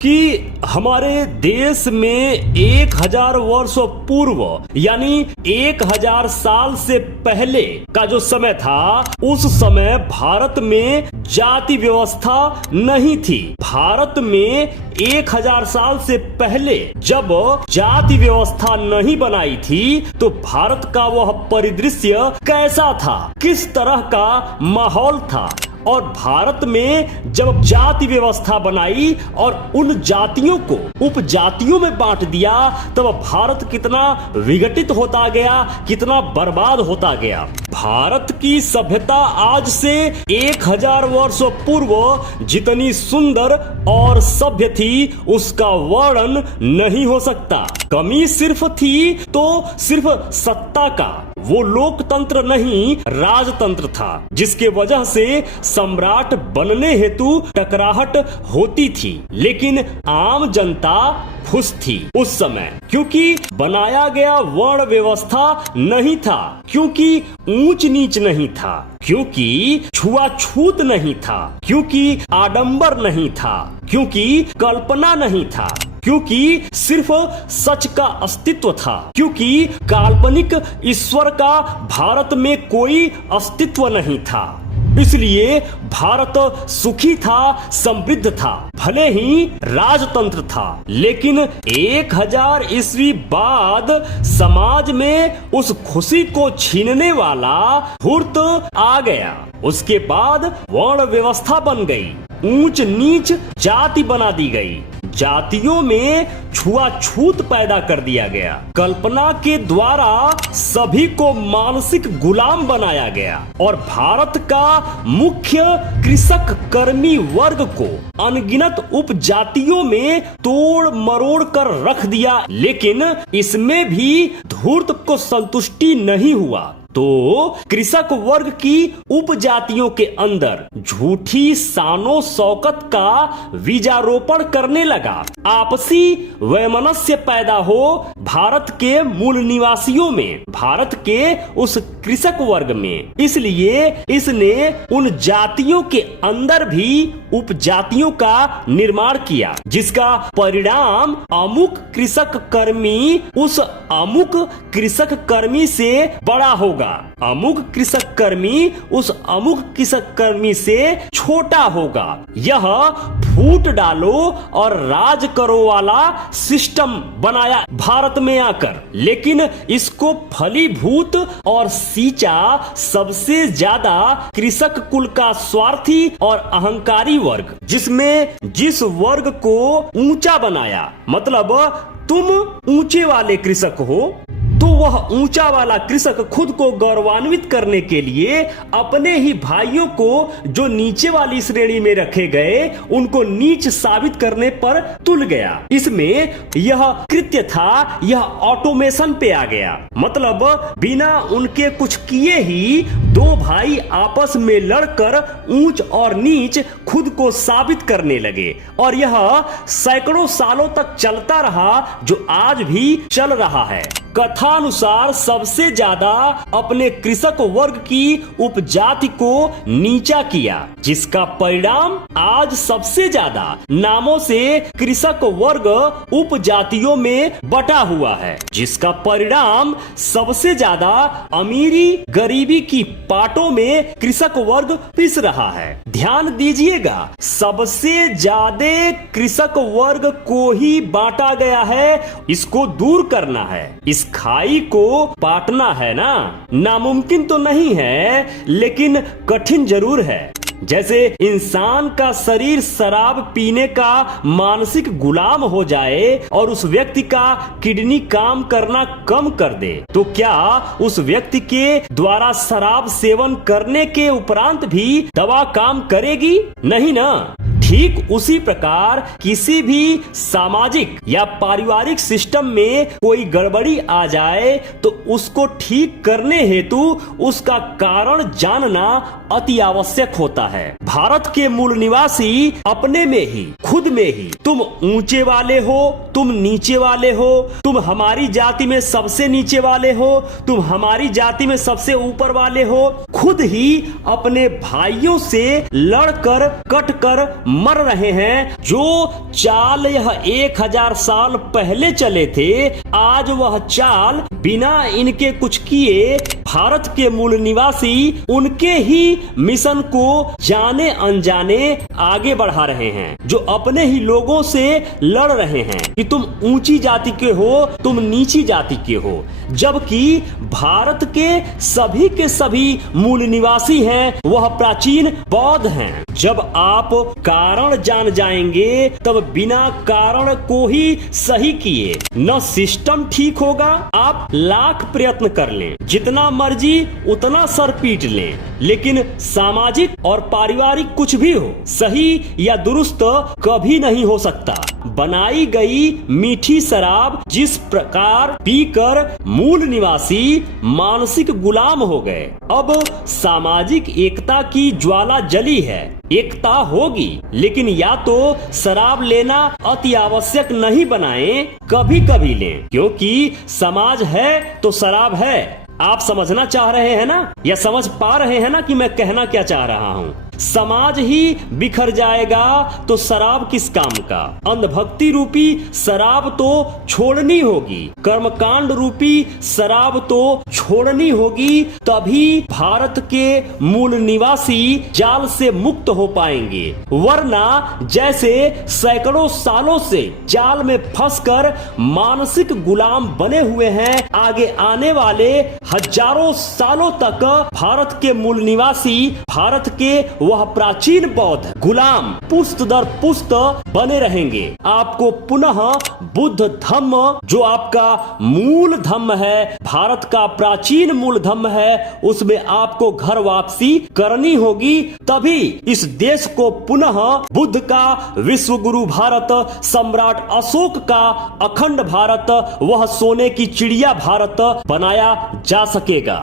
कि हमारे देश में 1000 वर्षों पूर्व यानी 1000 साल से पहले का जो समय था, उस समय भारत में जाति व्यवस्था नहीं थी। भारत में 1000 साल से पहले जब जाति व्यवस्था नहीं बनाई थी तो भारत का वह परिदृश्य कैसा था, किस तरह का माहौल था। और भारत में जब जाति व्यवस्था बनाई और उन जातियों को उपजातियों में बांट दिया, तब भारत कितना विघटित होता गया, कितना बर्बाद होता गया। भारत की सभ्यता आज से 1000 वर्षों पूर्व जितनी सुंदर और सभ्य थी, उसका वर्णन नहीं हो सकता। कमी सिर्फ थी तो सिर्फ सत्ता का। वो लोकतंत्र नहीं, राजतंत्र था, जिसके वजह से सम्राट बनने हेतु टकराहट होती थी। लेकिन आम जनता खुश थी उस समय, क्योंकि बनाया गया वर्ण व्यवस्था नहीं था, क्योंकि ऊंच नीच नहीं था, क्योंकि छुआछूत नहीं था, क्योंकि आडंबर नहीं था, क्योंकि कल्पना नहीं था, क्योंकि सिर्फ सच का अस्तित्व था, क्योंकि काल्पनिक ईश्वर का भारत में कोई अस्तित्व नहीं था। इसलिए भारत सुखी था, समृद्ध था, भले ही राजतंत्र था। लेकिन 1000 ईस्वी बाद समाज में उस खुशी को छीनने वाला धूर्त आ गया। उसके बाद वर्ण व्यवस्था बन गई, ऊंच नीच जाति बना दी गई, जातियों में छुआछूत पैदा कर दिया गया, कल्पना के द्वारा सभी को मानसिक गुलाम बनाया गया और भारत का मुख्य कृषक कर्मी वर्ग को अनगिनत उपजातियों में तोड़ मरोड़ कर रख दिया। लेकिन इसमें भी धूर्त को संतुष्टि नहीं हुआ, तो कृषक वर्ग की उपजातियों के अंदर झूठी शानो शौकत का बीजारोपण करने लगा। आपसी वैमनस्य पैदा हो भारत के मूल निवासियों में, भारत के उस कृषक वर्ग में। इसलिए इसने उन जातियों के अंदर भी उपजातियों का निर्माण किया, जिसका परिणाम अमुक कृषक कर्मी उस अमुक कृषक कर्मी से बड़ा होगा, अमुक कृषक कर्मी उस अमुक कृषक कर्मी से छोटा होगा। यह फूट डालो और राज करो वाला सिस्टम बनाया भारत में आकर। लेकिन इसको फलीभूत और सींचा सबसे ज्यादा कृषक कुल का स्वार्थी और अहंकारी वर्ग, जिसमें जिस वर्ग को ऊंचा बनाया, मतलब तुम ऊंचे वाले कृषक हो, तो वह ऊंचा वाला कृषक खुद को गौरवान्वित करने के लिए अपने ही भाइयों को जो नीचे वाली श्रेणी में रखे गए, उनको नीच साबित करने पर तुल गया। इसमें यह कृत्य था, यह ऑटोमेशन पे आ गया। मतलब बिना उनके कुछ किए ही दो भाई आपस में लड़कर ऊंच और नीच खुद को साबित करने लगे, और यह सैकड़ों सालों तक चलता रहा, जो आज भी चल रहा है। कथानुसार सबसे ज्यादा अपने कृषक वर्ग की उपजाति को नीचा किया, जिसका परिणाम आज सबसे ज्यादा नामों से कृषक वर्ग उपजातियों में बटा हुआ है, जिसका परिणाम सबसे ज्यादा अमीरी गरीबी की पाटों में कृषक वर्ग पिस रहा है। ध्यान दीजिएगा, सबसे ज्यादा कृषक वर्ग को ही बांटा गया है। इसको दूर करना है, इस खाई को पाटना है ना। नामुमकिन तो नहीं है, लेकिन कठिन जरूर है। जैसे इंसान का शरीर शराब पीने का मानसिक गुलाम हो जाए और उस व्यक्ति का किडनी काम करना कम कर दे, तो क्या उस व्यक्ति के द्वारा शराब सेवन करने के उपरांत भी दवा काम करेगी? नहीं ना। ठीक उसी प्रकार किसी भी सामाजिक या पारिवारिक सिस्टम में कोई गड़बड़ी आ जाए तो उसको ठीक करने हेतु उसका कारण जानना अति आवश्यक होता है। भारत के मूल निवासी अपने में ही, खुद में ही, तुम ऊंचे वाले हो, तुम नीचे वाले हो, तुम हमारी जाति में सबसे नीचे वाले हो, तुम हमारी जाति में सबसे ऊपर वाले हो, खुद ही अपने भाइयों से लड़कर कटकर मर रहे हैं। जो चाल यह 1000 साल पहले चले थे, आज वह चाल बिना इनके कुछ किए भारत के मूल निवासी उनके ही मिशन को जाने अनजाने आगे बढ़ा रहे हैं, जो अपने ही लोगों से लड़ रहे हैं कि तुम ऊंची जाति के हो, तुम नीची जाति के हो, जबकि भारत के सभी मूल निवासी हैं, वह प्राचीन बौद्ध हैं। जब आप कारण जान जाएंगे तब बिना कारण को ही सही किए न सिस्टम ठीक होगा। आप लाख प्रयत्न कर लें, जितना मर्जी उतना सर पीट लें, लेकिन सामाजिक और पारिवारिक कुछ भी हो, सही या दुरुस्त कभी नहीं हो सकता। बनाई गई मीठी शराब जिस प्रकार पीकर मूल निवासी मानसिक गुलाम हो गए, अब सामाजिक एकता की ज्वाला जली है। एकता होगी, लेकिन या तो शराब लेना अति आवश्यक नहीं बनाएं, कभी कभी लें, क्योंकि समाज है तो शराब है। आप समझना चाह रहे हैं ना, या समझ पा रहे हैं ना कि मैं कहना क्या चाह रहा हूँ। समाज ही बिखर जाएगा तो शराब किस काम का। अंधभक्ति रूपी शराब तो छोड़नी होगी, कर्मकांड रूपी शराब तो छोड़नी होगी, तभी भारत के मूल निवासी जाल से मुक्त हो पाएंगे। वरना जैसे सैकड़ों सालों से जाल में फंसकर मानसिक गुलाम बने हुए हैं, आगे आने वाले हजारों सालों तक भारत के मूल निवासी, भारत के वह प्राचीन बौद्ध गुलाम पुस्त दर पुस्त बने रहेंगे। आपको पुनः बुद्ध धम्म, जो आपका मूल धम्म है, भारत का प्राचीन मूल धम्म है, उसमें आपको घर वापसी करनी होगी। तभी इस देश को पुनः बुद्ध का विश्व गुरु भारत, सम्राट अशोक का अखंड भारत, वह सोने की चिड़िया भारत बनाया जा सकेगा।